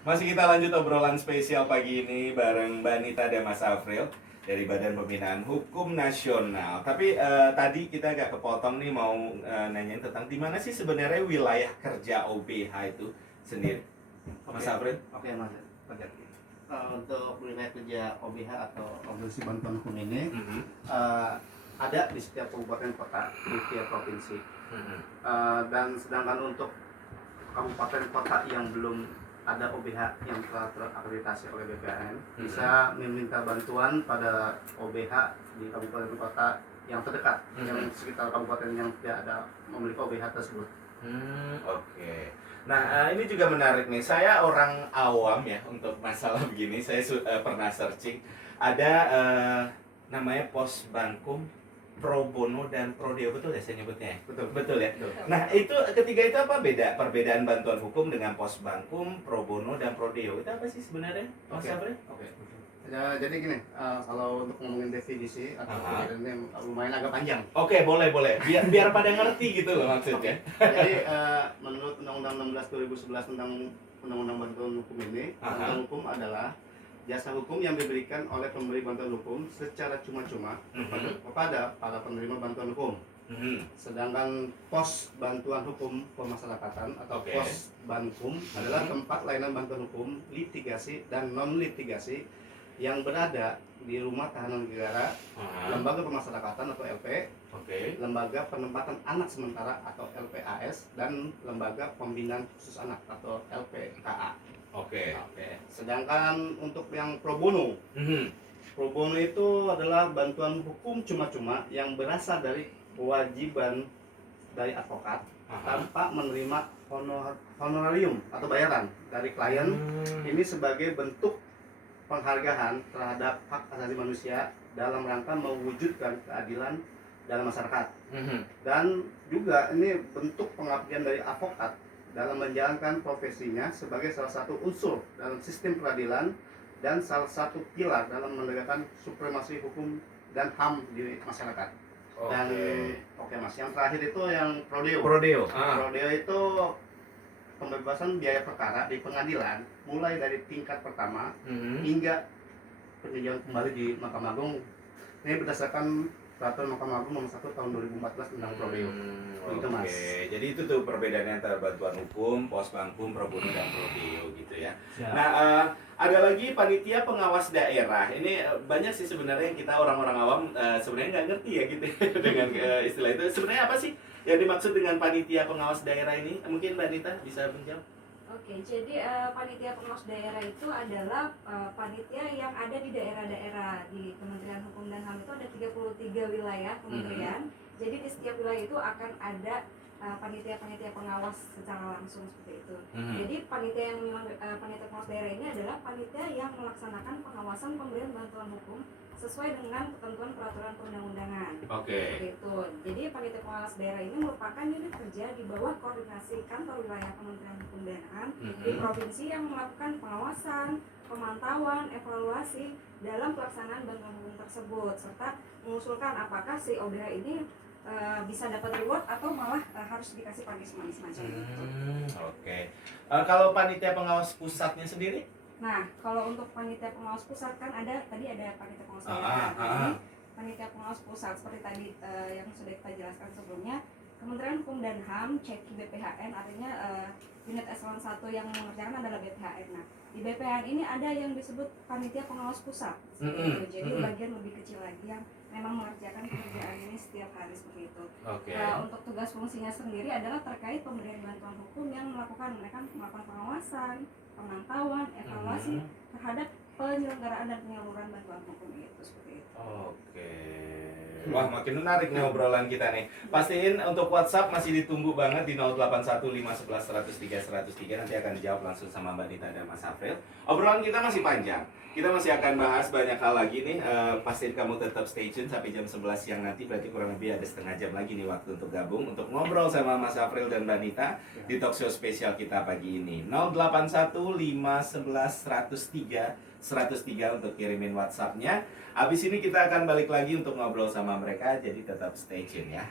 Masih kita lanjut obrolan spesial pagi ini bareng Mbak Nita dan Mas Afril dari Badan Pembinaan Hukum Nasional. Tapi tadi kita agak kepotong nih mau nanyain tentang di mana sih sebenarnya wilayah kerja OBH itu sendiri, Mas Afril? Oke, Mas Fajar. Untuk wilayah kerja OBH atau Organisasi Bantuan Hukum ini ada di setiap kabupaten kota di tiap provinsi. Dan sedangkan untuk kabupaten kota yang belum ada OBH yang telah terakreditasi oleh BPAN bisa meminta bantuan pada OBH di kabupaten kota yang terdekat, yang sekitar kabupaten yang tidak ada memiliki OBH tersebut. Oke. Nah, ini juga menarik nih. Saya orang awam ya untuk masalah begini. Saya pernah searching. Ada namanya Posbankum, Pro Bono dan Prodeo, betul ya saya nyebutnya? Betul ya. Betul. Nah, itu ketiga itu apa beda? Perbedaan bantuan hukum dengan Posbankum, Pro Bono dan Prodeo itu apa sih sebenarnya, Mas Sabri? Oke. Jadi gini, kalau untuk ngomongin definisi atau ini lumayan agak panjang. Oke, boleh. Biar pada ngerti gitu loh maksudnya. Jadi menurut Undang-Undang 16 2011 tentang Undang-Undang Bantuan Hukum ini, bantuan hukum adalah jasa hukum yang diberikan oleh pemberi bantuan hukum secara cuma-cuma kepada para penerima bantuan hukum. Sedangkan pos bantuan hukum pemasyarakatan atau pos bankum adalah tempat layanan bantuan hukum litigasi dan non litigasi yang berada di rumah tahanan negara, lembaga pemasyarakatan atau LP, lembaga penempatan anak sementara atau LPAS, dan lembaga pembinaan khusus anak atau LPKA. Oke. Sedangkan untuk yang pro bono, pro bono itu adalah bantuan hukum cuma-cuma yang berasal dari kewajiban dari advokat tanpa menerima honorarium atau bayaran dari klien. Ini sebagai bentuk penghargaan terhadap hak asasi manusia dalam rangka mewujudkan keadilan dalam masyarakat. Dan juga ini bentuk pengabdian dari advokat dalam menjalankan profesinya sebagai salah satu unsur dalam sistem peradilan dan salah satu pilar dalam menegakkan supremasi hukum dan HAM di masyarakat. Dan Mas, yang terakhir itu yang Prodeo. Prodeo itu pembebasan biaya perkara di pengadilan mulai dari tingkat pertama hingga peninjauan kembali di Mahkamah Agung. Ini berdasarkan Peraturan Mahkamah Agung nomor 1 tahun 2014 tentang Prodeo. Gitu, Mas. Jadi itu tuh perbedaannya antara bantuan hukum, Posbankum, Pro Bono dan Prodeo gitu ya. Siap. Nah, ada lagi panitia pengawas daerah. Ini banyak sih sebenarnya yang kita orang-orang awam sebenarnya nggak ngerti ya gitu dengan istilah itu. Sebenarnya apa sih yang dimaksud dengan panitia pengawas daerah ini? Mungkin Mbak Nita bisa menjawab. Oke, jadi panitia pengawas daerah itu adalah panitia yang ada di daerah-daerah. Di Kementerian Hukum dan HAM itu ada 33 wilayah kementerian. Jadi di setiap wilayah itu akan ada panitia-panitia pengawas secara langsung seperti itu. Jadi panitia yang memang panitia pengawas daerah ini adalah panitia yang melaksanakan pengawasan pemberian bantuan hukum sesuai dengan ketentuan peraturan perundang-undangan. Gitu. Jadi panitia pengawas daerah ini merupakan unit kerja di bawah koordinasi kantor wilayah Kementerian Hukum dan HAM di provinsi yang melakukan pengawasan, pemantauan, evaluasi dalam pelaksanaan bantuan hukum tersebut serta mengusulkan apakah si OBH ini bisa dapat reward atau malah harus dikasih punishment semacam itu. Kalau panitia pengawas pusatnya sendiri? Nah, kalau untuk panitia pengawas pusat kan tadi ada panitia pengawas daerah. Ini panitia pengawas pusat seperti tadi yang sudah kita jelaskan sebelumnya, Kementerian Hukum dan HAM ceki BPHN, artinya unit eselon 1 yang mengerjakan adalah BPHN. Nah, di BPHN ini ada yang disebut panitia pengawas pusat. Jadi bagian lebih kecil lagi yang memang mengerjakan pekerjaan ini setiap hari seperti itu. Untuk tugas fungsinya sendiri adalah terkait pemberian bantuan hukum yang melakukan pengawasan, pemantauan, evaluasi terhadap penyelenggaraan dan penyaluran bantuan hukum itu seperti itu. Wah, makin menarik nih obrolan kita nih. Pastiin untuk WhatsApp masih ditunggu banget di 081511103103. Nanti akan dijawab langsung sama Mbak Nita dan Mas Afril. Obrolan kita masih panjang. Kita masih akan bahas banyak hal lagi nih. Pastiin kamu tetap stay tune sampai jam 11 siang nanti. Berarti kurang lebih ada setengah jam lagi nih waktu untuk gabung untuk ngobrol sama Mas Afril dan Mbak Nita di talk show spesial kita pagi ini. 081511103103 untuk kirimin WhatsApp-nya. Habis ini kita akan balik lagi untuk ngobrol sama mereka, jadi tetap stay tune ya.